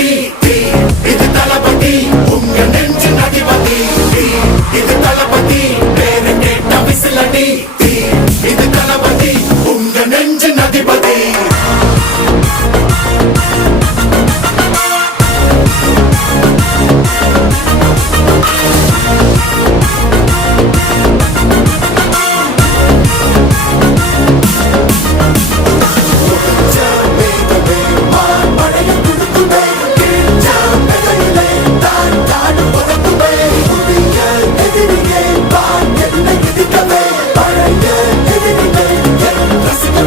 தளபதி இது தளபதி உங்க நெஞ்சு அதிபதி இது தளபதி பேரு கேட்ட விசிலடி இது தளபதி உங்க நெஞ்சு அதிபதி